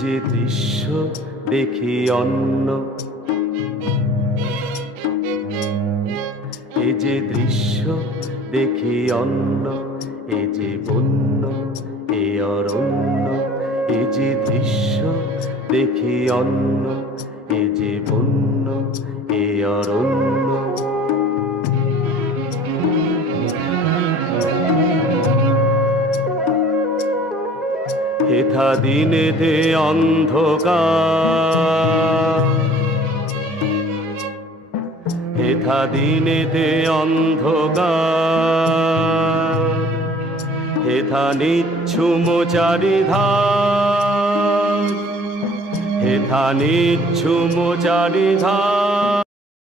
যে দৃশ্য দেখি অন্য, এ যে দৃশ্য দেখি অন্য, এ যে বন্য এ অরণ্য, এ যে দৃশ্য দেখি অন্য, এ যে বন্য এ অরণ্য। হেথা দিনেতে অন্ধকার, হেথা দিনেতে অন্ধকার, হেথা নিচ্ছুম চারিধার, হেথা নিচ্ছুম চারিধার।